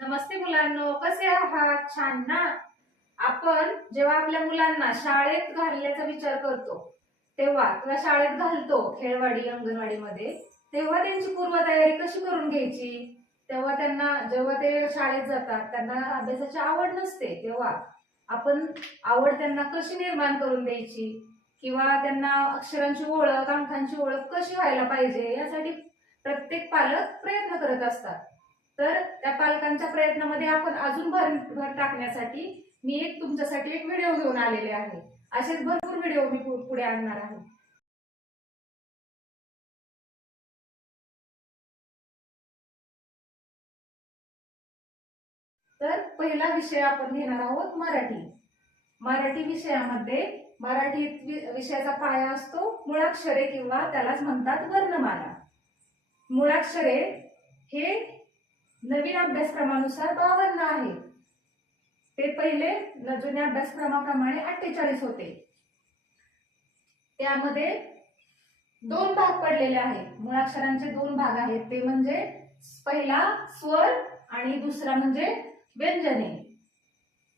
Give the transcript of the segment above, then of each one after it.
नमस्ते मुलांनो कसे आहात? छान ना? आपण जेव्हा आपल्या मुलांना शाळेत घालण्याचा विचार करतो तेव्हा किंवा शाळेत घालतो खेळवाडी अंगणवाडीमध्ये तेव्हा त्यांची पूर्वतयारी कशी करून घ्यायची? तेव्हा त्यांना जेव्हा ते शाळेत जातात त्यांना अभ्यासाची आवड नसते तेव्हा आपण आवड त्यांना कशी निर्माण करून द्यायची? किंवा त्यांना अक्षरांची ओळख अंकांची ओळख कशी व्हायला पाहिजे? यासाठी प्रत्येक पालक प्रयत्न करत असतात. तर त्या पालकांच्या प्रयत्नामध्ये आपण अजून भर भर टाकण्यासाठी मी एक तुमच्यासाठी एक व्हिडिओ घेऊन आलेले आहे. असेच भरपूर व्हिडिओ मी पुढे आणणार आहे. तर पहिला विषय आपण घेणार आहोत मराठी. मराठी विषयामध्ये मराठी विषयाचा पाया असतो मुळाक्षरे किंवा त्यालाच म्हणतात वर्णमाला. मुळाक्षरे हे नवीन अभ्यासक्रमानुसार बावन्न आहे. ते पहिले जुन्या अभ्यासक्रमाप्रमाणे अठ्ठेचाळीस होते. त्यामध्ये दोन भाग पडलेले आहेत. मुळाक्षरांचे दोन भाग आहेत. ते म्हणजे पहिला स्वर आणि दुसरा म्हणजे व्यंजने.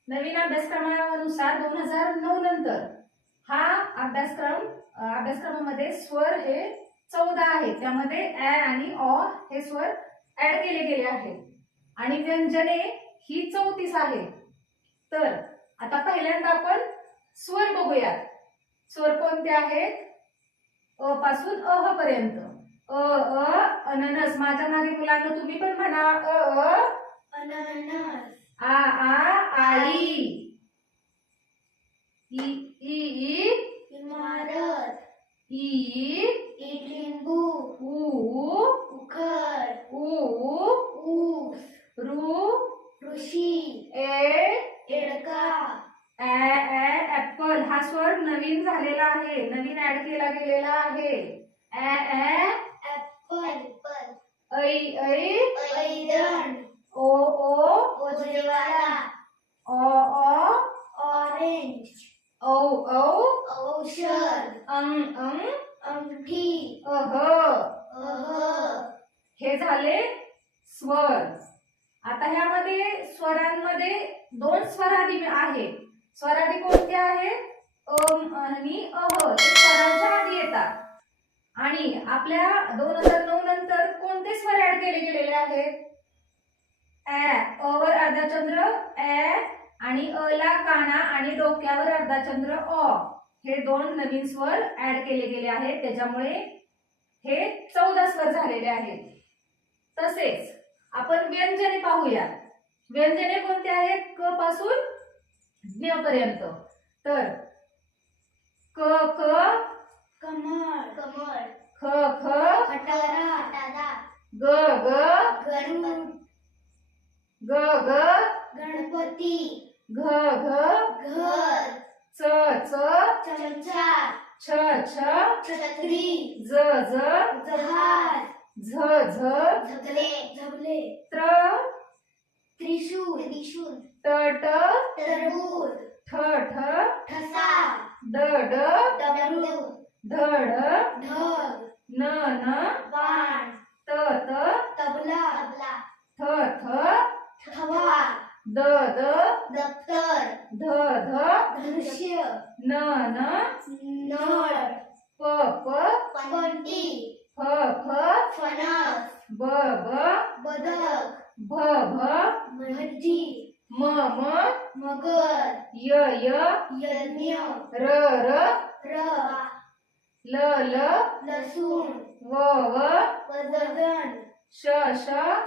नवीन अभ्यासक्रमानुसार दोन हजार नऊ नंतर हा अभ्यासक्रम अभ्यासक्रमामध्ये स्वर हे चौदा आहे. त्यामध्ये ॲ आणि ऑ हे स्वर ऍड केले गेले आहेत. आणि व्यंजने ही चौतीस आहे तर आता पहिल्यांदा आपण स्वर बघूयात. स्वर कोणते आहेत? अ पासून अह पर्यंत. अ अ अननस. माझ्या मागे मुलांना तुम्ही पण म्हणा. अ नवीन झालेला आहे. नवीन ऍड केला गेलेला आहे. ऍपल ऐ ऐ ऐरण ओ ओ ऑ ऑरेंज औ औ औषध. अंग अंग अंगठी. अह अह. हे झाले स्वर. आता ह्यामध्ये स्वरांमध्ये दोन स्वरादी आहेत स्वरादी कोणते आहेत अम आणि अह ते स्वरांच्या आधी येतात. आणि आपल्या दोन हजार नऊ नंतर कोणते स्वर ऍड केले गेलेले आहेत? ए अ वर अर्धाचंद्र ऍ आणि अ ला काना आणि डोक्यावर अर्धाचंद्र अ. हे दोन नवीन स्वर ऍड केले गेले आहेत. त्याच्यामुळे हे चौदा स्वर झालेले आहेत. तसेच आपण व्यंजने पाहूया व्यंजने कोणते आहेत? क पासून ज्ञ पर्यंत. तर क क कमळ. कमळ. ख ख खटारा खटारा ग ग गरुड ग ग गणपती. घ घ घर. च च चमचा. छ छ छत्री. ज ज जहाज झ झ झबले झबले त्र त्रिशूल. त्रिशूल. ट ट टरबूज ठ ठ ड ड डमरू ध ढ ढग न न त त तबला तबला थ थ थवा द द दप्तर ध ध धनुष्य न न नळ प प पंटी फ फ फणस ब ब बदक भ भ भजी म म मगर य य यज्ञ र र र ल ल लसूण व व वजगण श श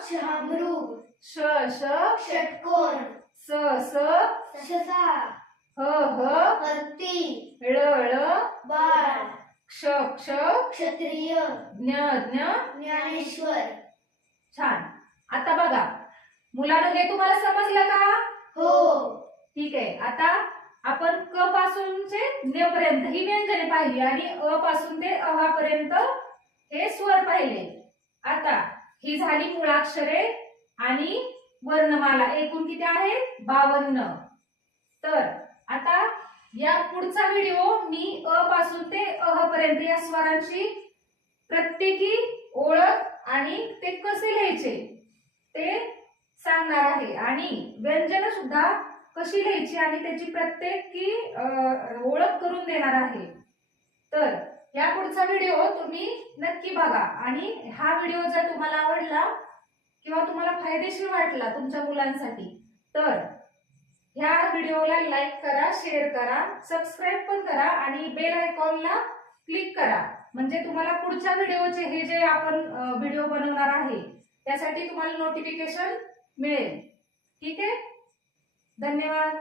शामरूप श श षटकोन स स ससा ह ह हत्ती ळ ळ बाळ क्ष क्ष क्षत्रिय ज्ञ ज्ञ. ज्ञानेश्वर. छान. आता बघा. मुलांना हे तुम्हाला समजलं का? हो ठीक आहे. आता आपण क पासूनचे ने पर्यंत ही व्यंजने पाहिली आणि अ पासून ते अहा पर्यंत हे स्वर पाहिले. आता ही झाली मुळाक्षरे आणि वर्णमाला. एकूण किती आहे? बावन्न. तर आता या पुढचा व्हिडिओ मी अ पासून ते अह पर्यंत या स्वरांची प्रत्येकी ओळख आणि ते कसे लिहायचे? ते सांगणार आहे. आणि व्यंजन सुद्धा कशी लिहायची आणि त्याची प्रत्येकी की ओळख करून देणार आहे. तर या पुढचा व्हिडिओ तुम्ही नक्की बघा. आणि हा व्हिडिओ जर तुम्हाला आवडला किंवा तुम्हाला फायदेशीर वाटला तुमच्या मुलांसाठी तर ह्या व्हिडिओला लाईक करा शेअर करा सबस्क्राईब पण करा आणि बेल आयकॉनला क्लिक करा. म्हणजे तुम्हाला पुढच्या व्हिडिओचे हे जे आपण व्हिडिओ बनवणार आहे त्यासाठी तुम्हाला नोटिफिकेशन मिळेल. ठीक आहे? धन्यवाद.